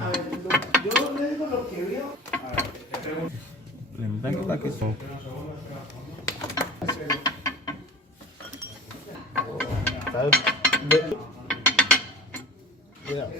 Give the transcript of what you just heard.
A ver, yo le digo lo que veo. Le inventa que son. Mira.